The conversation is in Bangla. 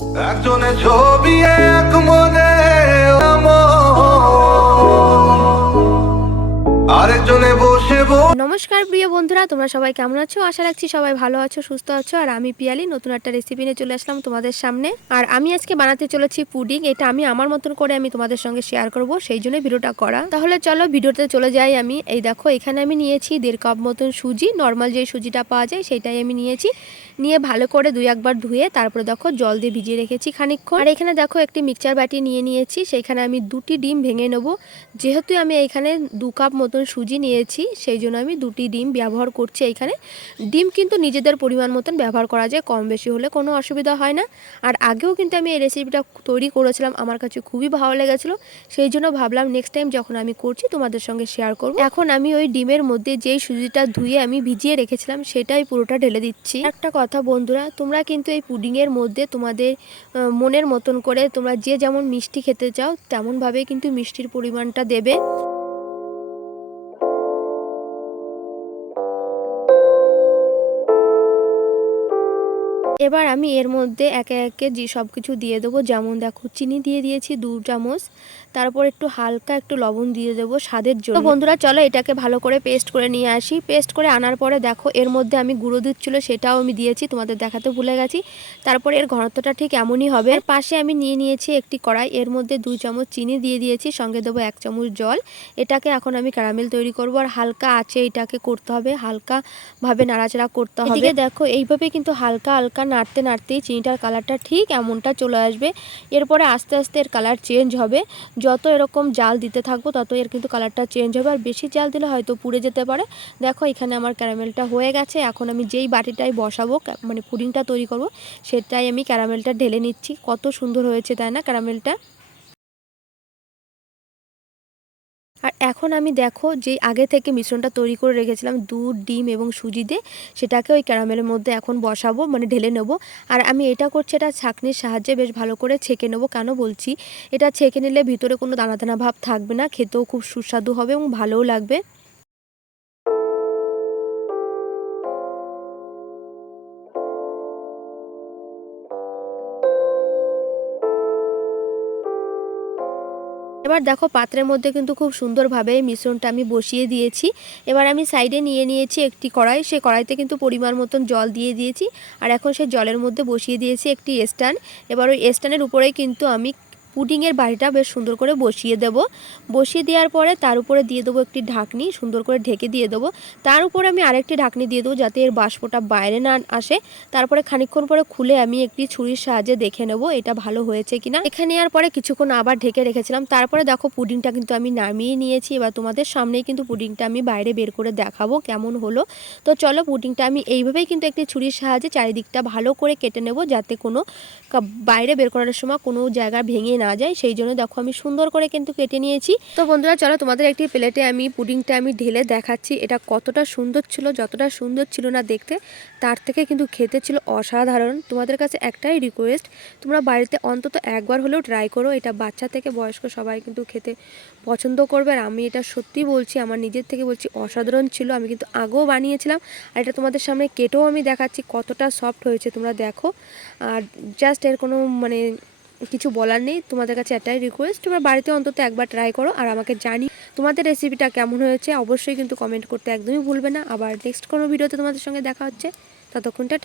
একজনে ছবি এক মনে নমস্কার প্রিয় বন্ধুরা, তোমরা সবাই কেমন আছো? আশা রাখছি সবাই ভালো আছো, সুস্থ আছো। আর আমি পিয়ালি, নতুন একটা রেসিপি নিয়ে চলে আসলাম তোমাদের সামনে। আর আমি আজকে বানাতে চলেছি পুডিং। এটা আমি আমার মতন করে আমি তোমাদের সঙ্গে শেয়ার করব, সেই জন্য ভিডিওটা করা। তাহলে চলো ভিডিওতে চলে যাই আমি। এই দেখো, এখানে আমি নিয়েছি দেড় কাপ মতন সুজি। নর্মাল যে সুজিটা পাওয়া যায় সেটাই আমি নিয়েছি। নিয়ে ভালো করে দুই একবার ধুয়ে তারপরে দেখো, জল দিয়ে ভিজিয়ে রেখেছি খানিকক্ষণ। আর এখানে দেখো, একটি মিক্সচার বাটি নিয়ে নিয়েছি। সেইখানে আমি দুটি ডিম ভেঙে নেব। যেহেতু আমি এইখানে দু কাপ মতন সুজি নিয়েছি, সেই জন্য আমি দুটি ডিম ব্যবহার করছি এইখানে ডিম কিন্তু নিজেদের পরিমাণ মতন ব্যবহার করা যায়, কম বেশি হলে কোনো অসুবিধা হয় না। আর আগেও কিন্তু আমি এই রেসিপিটা তৈরি করেছিলাম, আমার কাছে খুবই ভালো লেগেছিলো। সেই জন্য ভাবলাম নেক্সট টাইম যখন আমি করছি তোমাদের সঙ্গে শেয়ার করব। এখন আমি ওই ডিমের মধ্যে যেই সুজিটা ধুয়ে আমি ভিজিয়ে রেখেছিলাম, সেটাই পুরোটা ঢেলে দিচ্ছি। একটা কথা বন্ধুরা, তোমরা কিন্তু এই পুডিংয়ের মধ্যে তোমাদের মনের মতন করে তোমরা যে যেমন মিষ্টি খেতে চাও, তেমনভাবে কিন্তু মিষ্টির পরিমাণটা দেবে। এবার আমি এর মধ্যে একে একে যে সব কিছু দিয়ে দেবো। যেমন দেখো চিনি দিয়ে দিয়েছি দু চামচ। তারপর একটু হালকা একটু লবণ দিয়ে দেবো স্বাদের জন্য। বন্ধুরা চলো এটাকে ভালো করে পেস্ট করে নিয়ে আসি। পেস্ট করে আনার পরে দেখো এর মধ্যে আমি গুঁড়ো দুধ ছিল সেটাও আমি দিয়েছি তোমাদের দেখাতে ভুলে গেছি। তারপরে এর ঘনত্বটা ঠিক এমনই হবে। আর পাশে আমি নিয়ে নিয়েছি একটি কড়াই। এর মধ্যে দুই চামচ চিনি দিয়ে দিয়েছি সঙ্গে দেবো এক চামচ জল। এটাকে এখন আমি ক্যারামেল তৈরি করব। আর হালকা আছে এটাকে করতে হবে। হালকাভাবে নাড়াচাড়া করতে হবে। দেখো এইভাবে কিন্তু হালকা হালকা নাড়তে নাড়তেই চিনিটার কালারটা ঠিক এমনটা চলে আসবে। এরপরে আস্তে আস্তে এর কালার চেঞ্জ হবে। যত এরকম জাল দিতে থাকব, তত এর কিন্তু কালারটা চেঞ্জ হবে। আর বেশি জাল দিলে হয়তো পুড়ে যেতে পারে। দেখো, এখানে আমার ক্যারামেলটা হয়ে গেছে। এখন আমি যেই বাটিটাই বসাবো মানে পুডিংটা তৈরি করব, সেটাই আমি ক্যারামেলটা ঢেলে নিচ্ছি। কত সুন্দর হয়েছে, তাই না ক্যারামেলটা? আর এখন আমি দেখো যে আগে থেকে মিশ্রণটা তৈরি করে রেখেছিলাম দুধ, ডিম এবং সুজি দিয়ে, সেটাকে ওই ক্যারামেলের মধ্যে এখন বসাবো মানে ঢেলে নেব। আর আমি এটা করছি, এটা ছাঁকনির সাহায্যে বেশ ভালো করে ছেঁকে নেব। কেন বলছি? এটা ছেঁকে নিলে ভিতরে কোনো দানা দানা ভাব থাকবে না, খেতেও খুব সুস্বাদু হবে এবং ভালোও লাগবে। এবার দেখো পাত্রের মধ্যে কিন্তু খুব সুন্দরভাবে মিশ্রণটা আমি বসিয়ে দিয়েছি। এবার আমি সাইডে নিয়ে নিয়েছি একটি কড়াই। সেই কড়াইতে কিন্তু পরিমাণ মতন জল দিয়ে দিয়েছি। আর এখন সেই জলের মধ্যে বসিয়ে দিয়েছি একটি স্ট্যান্ড এবার ওই স্ট্যান্ডের উপরেই কিন্তু আমি পুডিংয়ের বাড়িটা বেশ সুন্দর করে বসিয়ে দেব। বসিয়ে দেওয়ার পরে তার উপরে দিয়ে দেবো একটি ঢাকনি, সুন্দর করে ঢেকে দিয়ে দেবো। তার উপরে আমি আরেকটি ঢাকনি দিয়ে দেবো যাতে এর বাষ্পটা বাইরে না আসে। তারপরে খানিকক্ষণ পরে খুলে আমি একটি ছুরির সাহায্যে দেখে নেব এটা ভালো হয়েছে কিনা। এখানে নেওয়ার পরে কিছুক্ষণ আবার ঢেকে রেখেছিলাম। তারপরে দেখো পুডিংটা কিন্তু আমি নামিয়ে নিয়েছি। এবার তোমাদের সামনেই কিন্তু পুডিংটা আমি বাইরে বের করে দেখাবো কেমন হলো। তো চলো পুডিংটা আমি এইভাবেই কিন্তু একটি ছুরির সাহায্যে চারিদিকটা ভালো করে কেটে নেব যাতে কোনো বাইরে বের করার সময় কোনো জায়গা ভেঙে না যায়, সেই জন্য দেখো আমি সুন্দর করে কিন্তু কেটে নিয়েছি। তো বন্ধুরা, চলো তোমাদের একটি প্লেটে আমি পুডিংটা আমি ঢেলে দেখাচ্ছি। এটা কতটা সুন্দর ছিল, যতটা সুন্দর ছিল না দেখতে, তার থেকে কিন্তু খেতে ছিল অসাধারণ। তোমাদের কাছে একটাই রিকোয়েস্ট তোমরা বাড়িতে অন্তত একবার হলেও ট্রাই করো। এটা বাচ্চা থেকে বয়স্ক সবাই কিন্তু খেতে পছন্দ করবে। আর আমি এটা সত্যি বলছি, আমার নিজের থেকে বলছি, অসাধারণ ছিল। আমি কিন্তু আগেও বানিয়েছিলাম। আর এটা তোমাদের সামনে কেটেও আমি দেখাচ্ছি কতটা সফট হয়েছে, তোমরা দেখো। আর জাস্ট এর কোনো মানে কিছু বলার নেই। তোমাদের কাছে একটাই রিকোয়েস্ট তোমরা বাড়িতে অন্তত একবার ট্রাই করো আর আমাকে জানি তোমাদের রেসিপিটা কেমন হয়েছে? অবশ্যই কিন্তু কমেন্ট করতে একদমই ভুলবে না। আবার নেক্সট কোনো ভিডিওতে তোমাদের সঙ্গে দেখা হচ্ছে। ততক্ষণটা